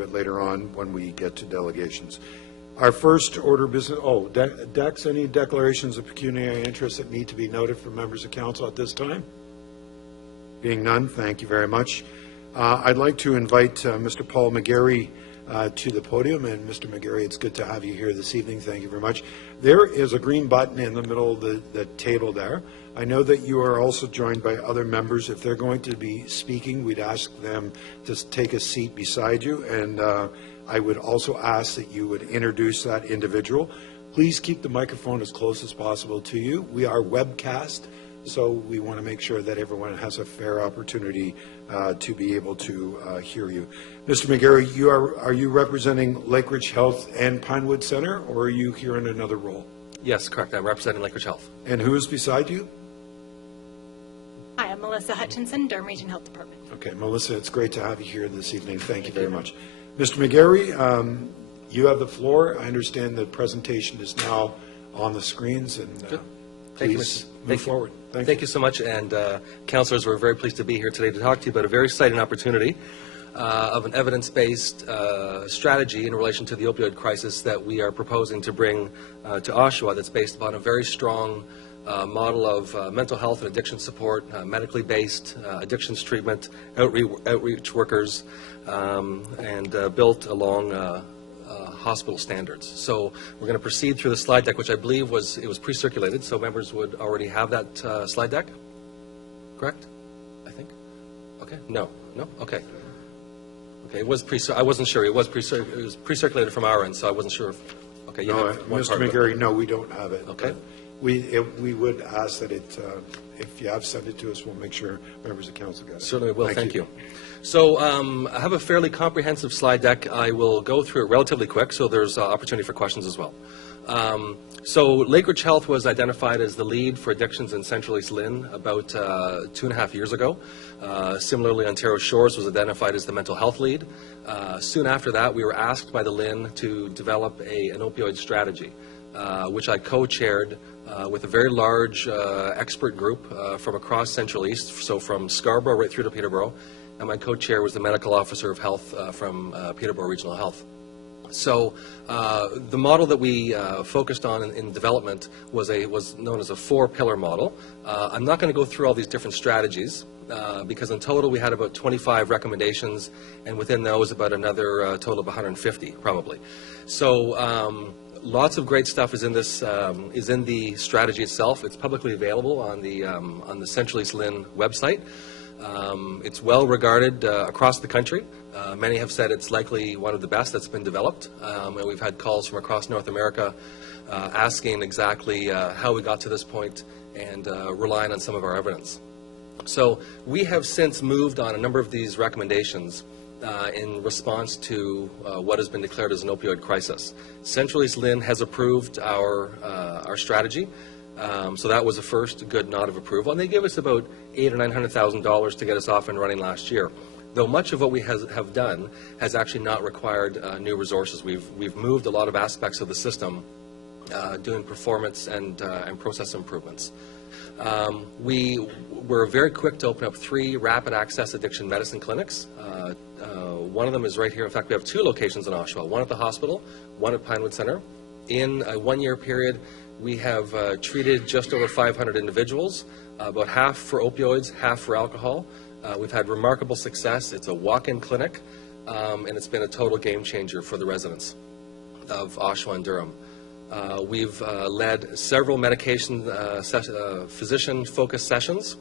bit later on when we get to delegations. Our first order of business, Dex, any declarations of pecuniary interest that need to be noted for members of council at this time? Being none, thank you very much. I'd like to invite Mr. Paul McGarry to the podium. And Mr. McGarry, it's good to have you here this evening. Thank you very much. There is a green button in the middle of the table there. I know that you are also joined by other members. If they're going to be speaking, we'd ask them to take a seat beside you. And I would also ask that you would introduce that individual. Please keep the microphone as close as possible to you. We are webcast, so we want to make sure that everyone has a fair opportunity to be able to hear you. Mr. McGarry, are you representing Lakeridge Health and Pinewood Center, or are you here in another role? Yes, correct. I'm representing Lakeridge Health. And who is beside you? Hi, I'm Melissa Hutchinson, Durham Region Health Department. Okay, Melissa, it's great to have you here this evening. Thank you very much. Mr. McGarry, you have the floor. I understand the presentation is now on the screens, and please move forward. Thank you so much, and councillors, we're very pleased to be here today to talk to you about a very exciting opportunity of an evidence-based strategy in relation to the opioid crisis that we are proposing to bring to Oshawa, that's based upon a very strong model of mental health and addiction support, medically based addictions treatment, outreach workers, and built along hospital standards. So we're going to proceed through the slide deck, which I believe was pre-circulated, so members would already have that slide deck. Correct? I think. Okay. No. Okay. Okay. It was I wasn't sure. It was pre-circulated from our end, so I wasn't sure. Okay. You no, Mr. McGarry, no, we don't have it. Okay. We would ask that if you have sent it to us, we'll make sure members of council get it. Certainly will. Thank you. So I have a fairly comprehensive slide deck. I will go through it relatively quick, so there's opportunity for questions as well. So Lakeridge Health was identified as the lead for addictions in Central East Lhin about 2.5 years ago. Similarly, Ontario Shores was identified as the mental health lead. Soon after that, we were asked by the Lhin to develop an opioid strategy, which I co-chaired with a very large expert group from across Central East, so from Scarborough right through to Peterborough, and my co-chair was the medical officer of health from Peterborough Regional Health. So the model that we focused on in development was known as a 4-pillar model. I'm not going to go through all these different strategies because in total we had about 25 recommendations, and within those about another total of 150 probably. So lots of great stuff is in this is in the strategy itself. It's publicly available on the Central East Lhin website. It's well regarded across the country. Many have said it's likely one of the best that's been developed, and we've had calls from across North America asking exactly how we got to this point and relying on some of our evidence. So we have since moved on a number of these recommendations in response to what has been declared as an opioid crisis. Central East Lhin has approved our strategy. So that was the first good nod of approval, and they gave us about $800,000 or $900,000 to get us off and running last year. Though much of what we have done has actually not required new resources. We've moved a lot of aspects of the system, doing performance and process improvements. We were very quick to open up 3 rapid access addiction medicine clinics. One of them is right here. In fact, we have 2 locations in Oshawa, one at the hospital, one at Pinewood Center. In a 1-year period, we have treated just over 500 individuals, about half for opioids, half for alcohol. We've had remarkable success. It's a walk-in clinic, and it's been a total game changer for the residents of Oshawa and Durham. We've led several medication physician-focused sessions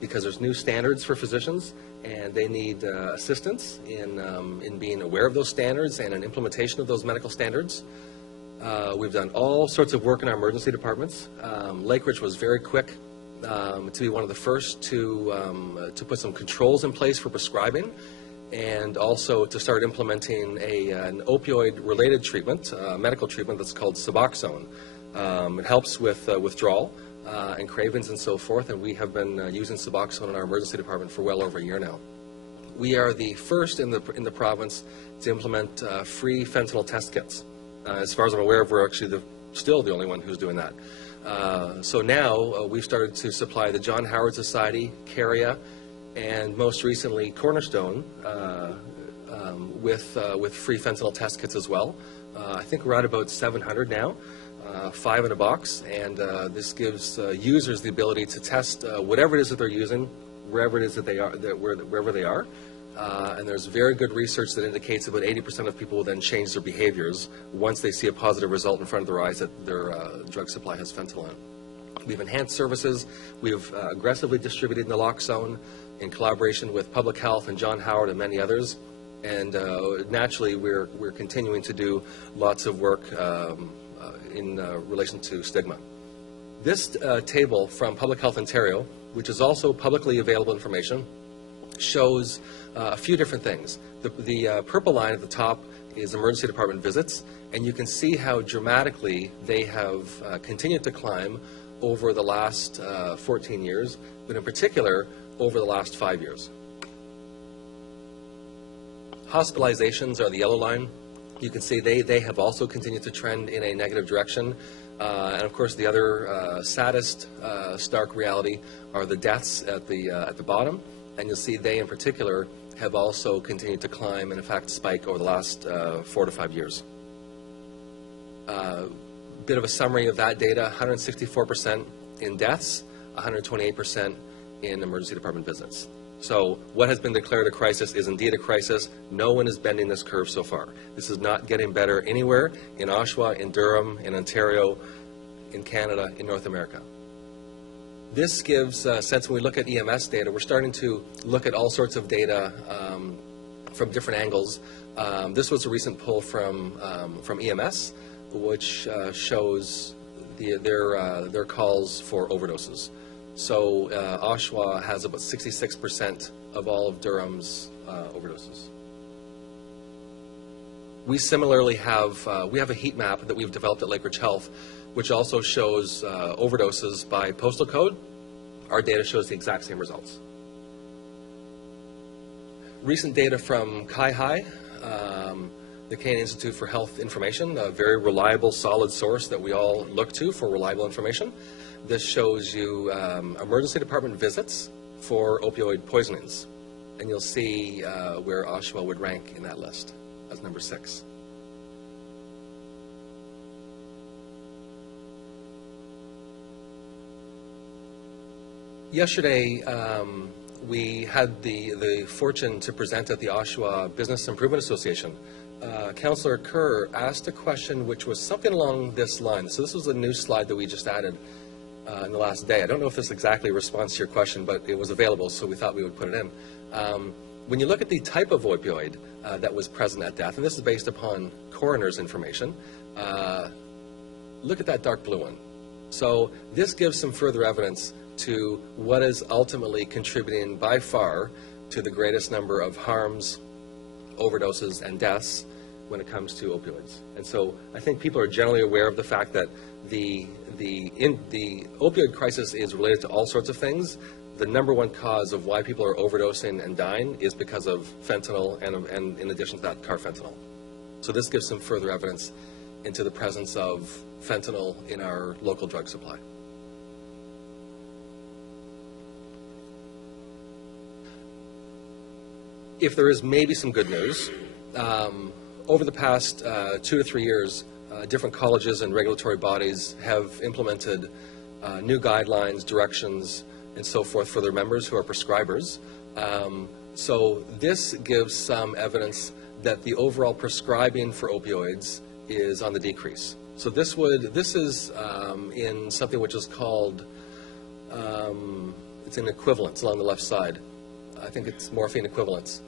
because there's new standards for physicians, and they need assistance in being aware of those standards and in implementation of those medical standards. We've done all sorts of work in our emergency departments. Lakeridge was very quick to be one of the first to put some controls in place for prescribing, and also to start implementing an opioid-related treatment, medical treatment that's called Suboxone. It helps with withdrawal and cravings and so forth, and we have been using Suboxone in our emergency department for well over a year now. We are the first in the province to implement free fentanyl test kits. As far as I'm aware, we're actually still the only one who's doing that. So now we've started to supply the John Howard Society, CARIA, and most recently Cornerstone with free fentanyl test kits as well. I think we're at about 700 now, 5 in a box, and this gives users the ability to test whatever it is that they're using, wherever it is that they are, wherever they are. And there's very good research that indicates about 80% of people will then change their behaviors once they see a positive result in front of their eyes that their drug supply has fentanyl in. We've enhanced services. We've aggressively distributed naloxone in collaboration with Public Health and John Howard and many others. And naturally, we're continuing to do lots of work in relation to stigma. This table from Public Health Ontario, which is also publicly available information, shows a few different things. The purple line at the top is emergency department visits, and you can see how dramatically they have continued to climb over the last 14 years, but in particular over the last 5 years. Hospitalizations are the yellow line. You can see they have also continued to trend in a negative direction. And of course, the other saddest stark reality are the deaths at the bottom. And you'll see they in particular have also continued to climb and in fact spike over the last 4 to 5 years. Bit of a summary of that data: 164% in deaths, 128% in emergency department visits. So what has been declared a crisis is indeed a crisis. No one is bending this curve so far. This is not getting better anywhere in Oshawa, in Durham, in Ontario, in Canada, in North America. This gives a sense when we look at EMS data, we're starting to look at all sorts of data from different angles. This was a recent poll from EMS, which shows their calls for overdoses. So Oshawa has about 66% of all of Durham's overdoses. We similarly have a heat map that we've developed at Lakeridge Health, which also shows overdoses by postal code. Our data shows the exact same results. Recent data from CIHI, the Canadian Institute for Health Information, a very reliable, solid source that we all look to for reliable information. This shows you emergency department visits for opioid poisonings. And you'll see where Oshawa would rank in that list as number 6. Yesterday, we had the fortune to present at the Oshawa Business Improvement Association. Councillor Kerr asked a question which was something along this line. So this was a new slide that we just added in the last day. I don't know if this exactly responds to your question, but it was available, so we thought we would put it in. When you look at the type of opioid that was present at death, and this is based upon coroner's information, look at that dark blue one. So this gives some further evidence to what is ultimately contributing by far to the greatest number of harms, overdoses, and deaths when it comes to opioids. And so I think people are generally aware of the fact that the opioid crisis is related to all sorts of things. The number one cause of why people are overdosing and dying is because of fentanyl and in addition to that, carfentanil. So this gives some further evidence into the presence of fentanyl in our local drug supply. If there is maybe some good news, over the past 2 to 3 years, different colleges and regulatory bodies have implemented new guidelines, directions, and so forth for their members who are prescribers. So this gives some evidence that the overall prescribing for opioids is on the decrease. So this is in something which is called, it's an equivalence along the left side. I think it's morphine equivalence.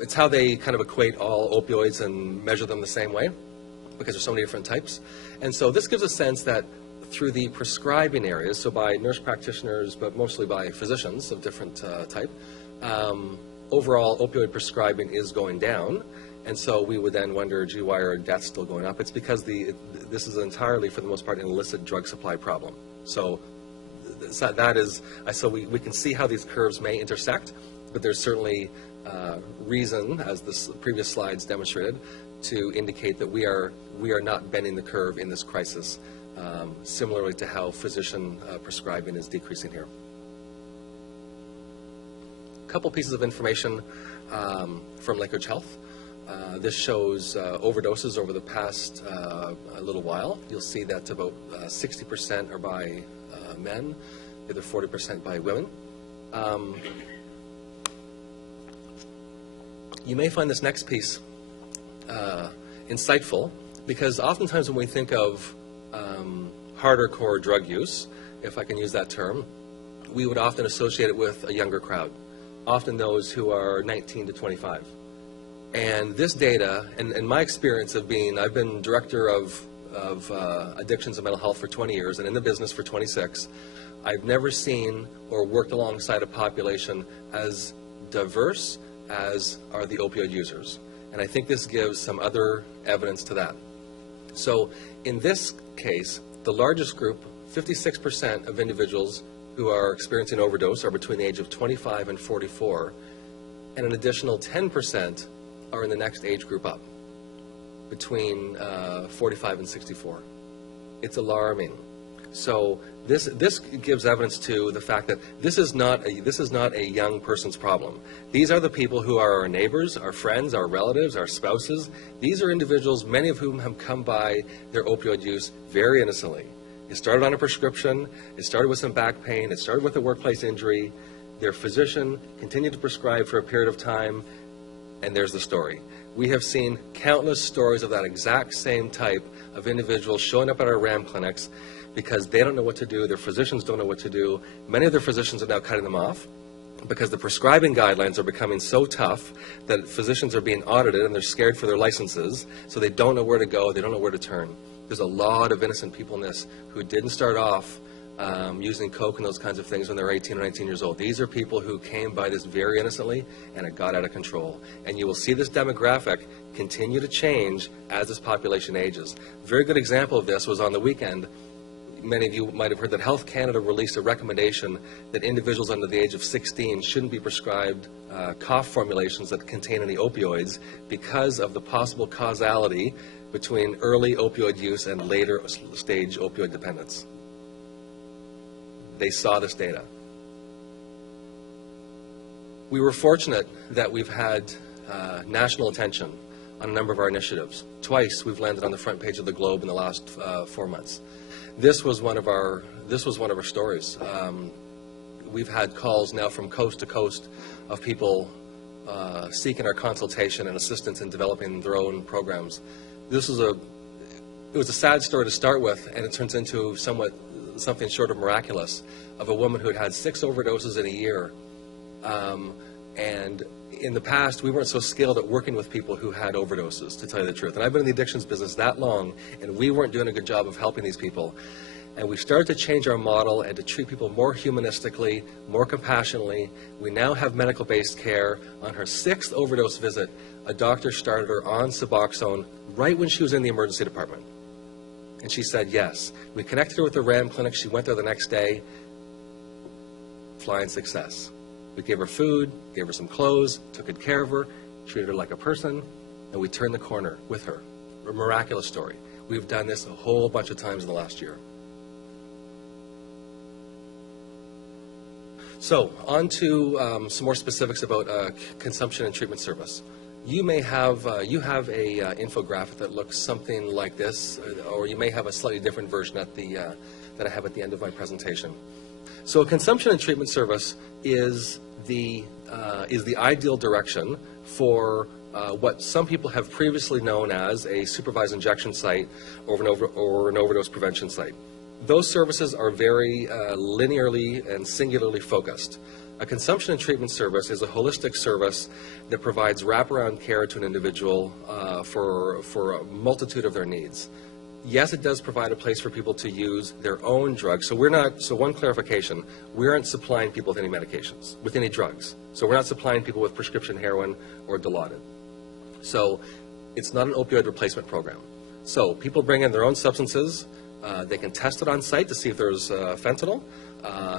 It's how they kind of equate all opioids and measure them the same way, because there's so many different types. And so this gives a sense that through the prescribing areas, so by nurse practitioners, but mostly by physicians of different type, overall opioid prescribing is going down. And so we would then wonder, gee, why are deaths still going up? It's because this is entirely, for the most part, an illicit drug supply problem. So that is, so we can see how these curves may intersect, but there's certainly reason, as the previous slides demonstrated, to indicate that we are not bending the curve in this crisis, similarly to how physician prescribing is decreasing here. A couple pieces of information from Lakeridge Health. This shows overdoses over the past a little while. You'll see that about 60% are by men, the other 40% by women. You may find this next piece insightful, because oftentimes when we think of harder core drug use, if I can use that term, we would often associate it with a younger crowd, often those who are 19 to 25. And this data, and my experience of I've been director of addictions and mental health for 20 years and in the business for 26, I've never seen or worked alongside a population as diverse as are the opioid users. And I think this gives some other evidence to that. So in this case, the largest group, 56% of individuals who are experiencing overdose are between the age of 25 and 44, and an additional 10% are in the next age group up, between 45 and 64. It's alarming. So this gives evidence to the fact that this is not a young person's problem. These are the people who are our neighbors, our friends, our relatives, our spouses. These are individuals, many of whom have come by their opioid use very innocently. It started on a prescription, it started with some back pain, it started with a workplace injury. Their physician continued to prescribe for a period of time, and there's the story. We have seen countless stories of that exact same type of individuals showing up at our RAM clinics because they don't know what to do, their physicians don't know what to do. Many of their physicians are now cutting them off because the prescribing guidelines are becoming so tough that physicians are being audited and they're scared for their licenses, so they don't know where to go, they don't know where to turn. There's a lot of innocent people in this who didn't start off using coke and those kinds of things when they were 18 or 19 years old. These are people who came by this very innocently, and it got out of control. And you will see this demographic continue to change as this population ages. A very good example of this was on the weekend. Many of you might have heard that Health Canada released a recommendation that individuals under the age of 16 shouldn't be prescribed cough formulations that contain any opioids because of the possible causality between early opioid use and later stage opioid dependence. They saw this data. We were fortunate that we've had national attention on a number of our initiatives. Twice we've landed on the front page of the Globe in the last 4 months. This was one of our stories. We've had calls now from coast to coast of people seeking our consultation and assistance in developing their own programs. It was a sad story to start with, and it turns into something short of miraculous, of a woman who had 6 overdoses in a year. And in the past, we weren't so skilled at working with people who had overdoses, to tell you the truth. And I've been in the addictions business that long, and we weren't doing a good job of helping these people. And we started to change our model and to treat people more humanistically, more compassionately. We now have medical-based care. On her 6th overdose visit, a doctor started her on Suboxone right when she was in the emergency department. And she said yes. We connected her with the RAM clinic. She went there the next day. Flying success. We gave her food, gave her some clothes, took good care of her, treated her like a person, and we turned the corner with her. A miraculous story. We've done this a whole bunch of times in the last year. So, on to some more specifics about consumption and treatment service. You may have a infographic that looks something like this, or you may have a slightly different version that I have at the end of my presentation. So, a consumption and treatment service is the ideal direction for what some people have previously known as a supervised injection site or an overdose prevention site. Those services are very linearly and singularly focused. A consumption and treatment service is a holistic service that provides wraparound care to an individual for a multitude of their needs. Yes, it does provide a place for people to use their own drugs. So one clarification, we aren't supplying people with any medications, with any drugs. So we're not supplying people with prescription heroin or Dilaudid. So it's not an opioid replacement program. So people bring in their own substances. They can test it on site to see if there's fentanyl,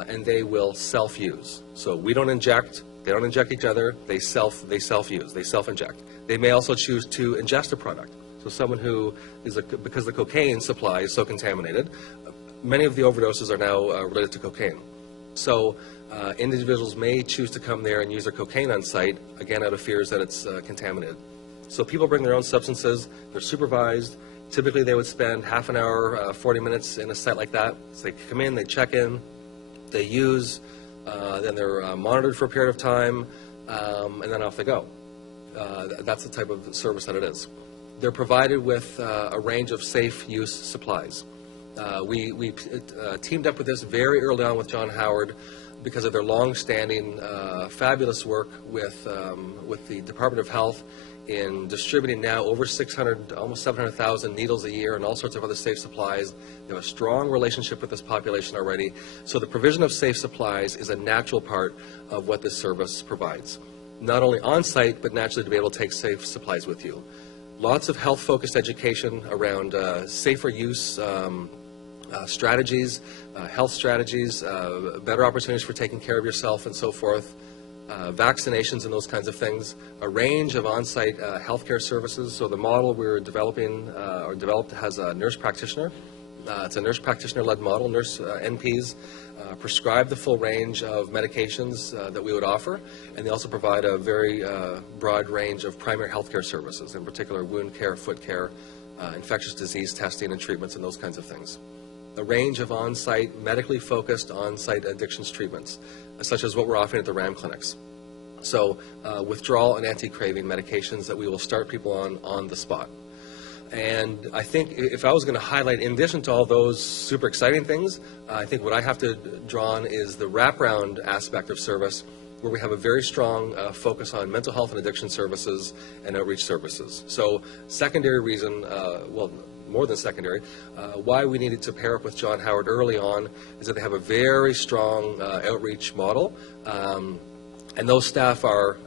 and they will self-use. So we don't inject, they don't inject each other, they self-use, they self-inject. They may also choose to ingest a product. So someone who is, because the cocaine supply is so contaminated, many of the overdoses are now related to cocaine. So individuals may choose to come there and use their cocaine on site, again out of fears that it's contaminated. So people bring their own substances, they're supervised. Typically they would spend half an hour, 40 minutes in a site like that. So they come in, they check in, they use, then they're monitored for a period of time, and then off they go. That's the type of service that it is. They're provided with a range of safe use supplies. We teamed up with this very early on with John Howard because of their long-standing fabulous work with the Department of Health in distributing now over 600, almost 700,000 needles a year and all sorts of other safe supplies. They have a strong relationship with this population already. So the provision of safe supplies is a natural part of what this service provides. Not only on-site, but naturally to be able to take safe supplies with you. Lots of health-focused education around safer use strategies, health strategies, better opportunities for taking care of yourself and so forth, vaccinations and those kinds of things, a range of on-site healthcare services. So the model we're developing or developed has a nurse practitioner. It's a nurse practitioner-led model. Nurse NPs prescribe the full range of medications that we would offer, and they also provide a very broad range of primary healthcare services, in particular wound care, foot care, infectious disease testing and treatments and those kinds of things. A range of on-site, medically focused on-site addictions treatments, such as what we're offering at the RAM clinics. So withdrawal and anti-craving medications that we will start people on the spot. And I think if I was going to highlight, in addition to all those super exciting things, I think what I have to draw on is the wraparound aspect of service, where we have a very strong focus on mental health and addiction services and outreach services. So secondary reason, well, more than secondary, why we needed to pair up with John Howard early on is that they have a very strong outreach model, and those staff are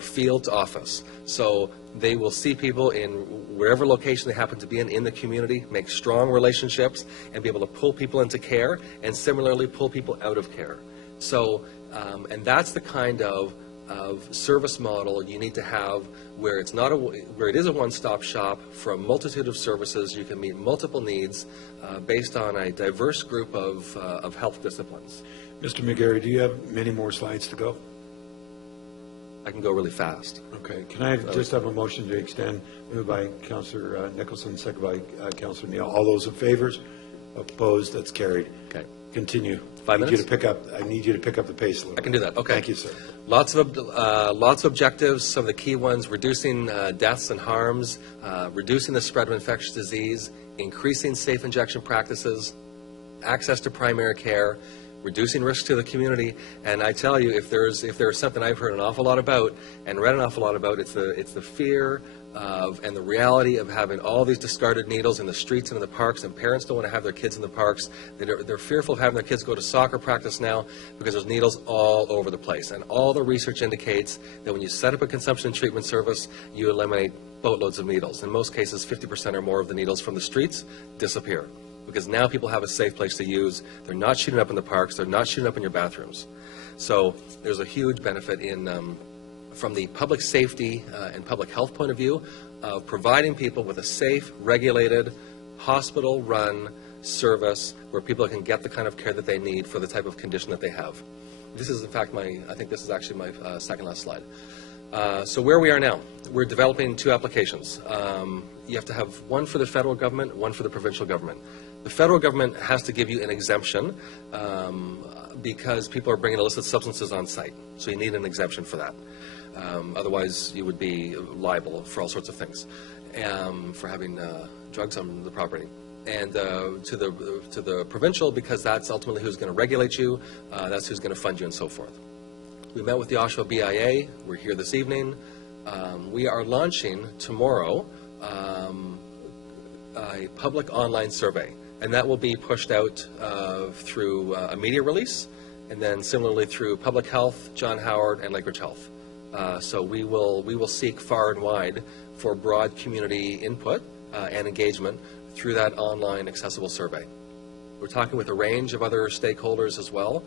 field to office. So they will see people in wherever location they happen to be in the community, make strong relationships, and be able to pull people into care, and similarly pull people out of care. So, and that's the kind of service model you need to have, where it's not where it is a one-stop shop for a multitude of services. You can meet multiple needs based on a diverse group of health disciplines. Mr. McGarry, do you have many more slides to go? I can go really fast. Okay. Can I just have a motion to extend, moved by Councillor Nicholson, second by Councillor Neal. All those in favor? Opposed? That's carried. Okay. Continue. 5 minutes? I need you to pick up the pace a little. I can do that. Okay. Thank you, sir. Lots of objectives. Some of the key ones: reducing deaths and harms, reducing the spread of infectious disease, increasing safe injection practices, access to primary care, reducing risk to the community. And I tell you, if there's something I've heard an awful lot about and read an awful lot about, it's the fear of and the reality of having all these discarded needles in the streets and in the parks, and parents don't want to have their kids in the parks. They're fearful of having their kids go to soccer practice now because there's needles all over the place. And all the research indicates that when you set up a consumption and treatment service, you eliminate boatloads of needles. In most cases, 50% or more of the needles from the streets disappear, because now people have a safe place to use. They're not shooting up in the parks. They're not shooting up in your bathrooms. So there's a huge benefit from the public safety and public health point of view of providing people with a safe, regulated, hospital-run service where people can get the kind of care that they need for the type of condition that they have. This is, in fact, I think this is actually my second last slide. So where we are now, we're developing two applications. You have to have one for the federal government, one for the provincial government. The federal government has to give you an exemption because people are bringing illicit substances on site. So you need an exemption for that. Otherwise, you would be liable for all sorts of things, for having drugs on the property. And to the provincial, because that's ultimately who's going to regulate you, that's who's going to fund you and so forth. We met with the Oshawa BIA. We're here this evening. We are launching tomorrow a public online survey, and that will be pushed out through a media release, and then similarly through Public Health, John Howard, and Lakeridge Health. So we will seek far and wide for broad community input and engagement through that online accessible survey. We're talking with a range of other stakeholders as well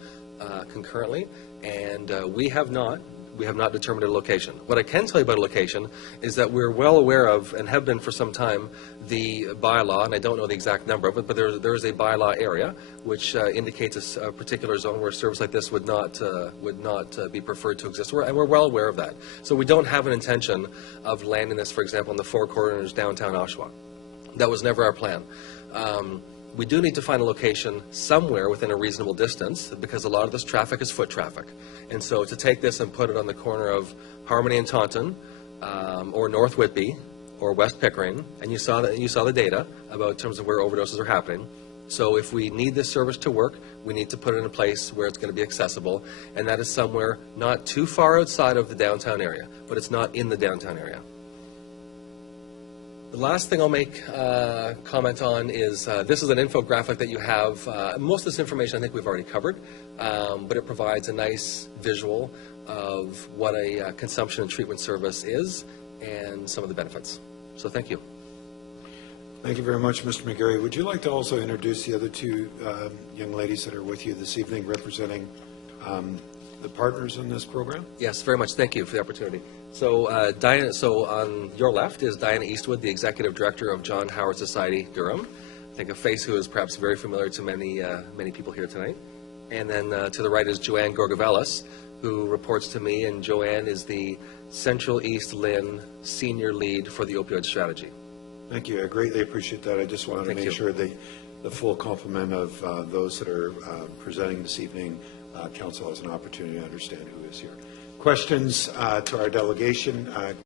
concurrently, and we have not we have not determined a location. What I can tell you about a location is that we're well aware of, and have been for some time, the bylaw, and I don't know the exact number of it, but there is a bylaw area which indicates a particular zone where a service like this would not be preferred to exist, and we're well aware of that. So we don't have an intention of landing this, for example, in the Four Corners, downtown Oshawa. That was never our plan. We do need to find a location somewhere within a reasonable distance, because a lot of this traffic is foot traffic. And so to take this and put it on the corner of Harmony and Taunton, or North Whitby, or West Pickering, and you saw the data about in terms of where overdoses are happening. So if we need this service to work, we need to put it in a place where it's going to be accessible, and that is somewhere not too far outside of the downtown area, but it's not in the downtown area. The last thing I'll make comment on is this is an infographic that you have. Most of this information I think we've already covered, but it provides a nice visual of what a consumption and treatment service is and some of the benefits. So thank you. Thank you very much, Mr. McGarry. Would you like to also introduce the other two young ladies that are with you this evening representing the partners in this program? Yes, very much. Thank you for the opportunity. So, Diana, on your left is Diana Eastwood, the Executive Director of John Howard Society, Durham. I think a face who is perhaps very familiar to many people here tonight. And then to the right is Joanne Gorgavelis, who reports to me, and Joanne is the Central East Lhin Senior Lead for the Opioid Strategy. Thank you. I greatly appreciate that. I just wanted to make sure the full complement of those that are presenting this evening, Council has an opportunity to understand who is here. Questions to our delegation?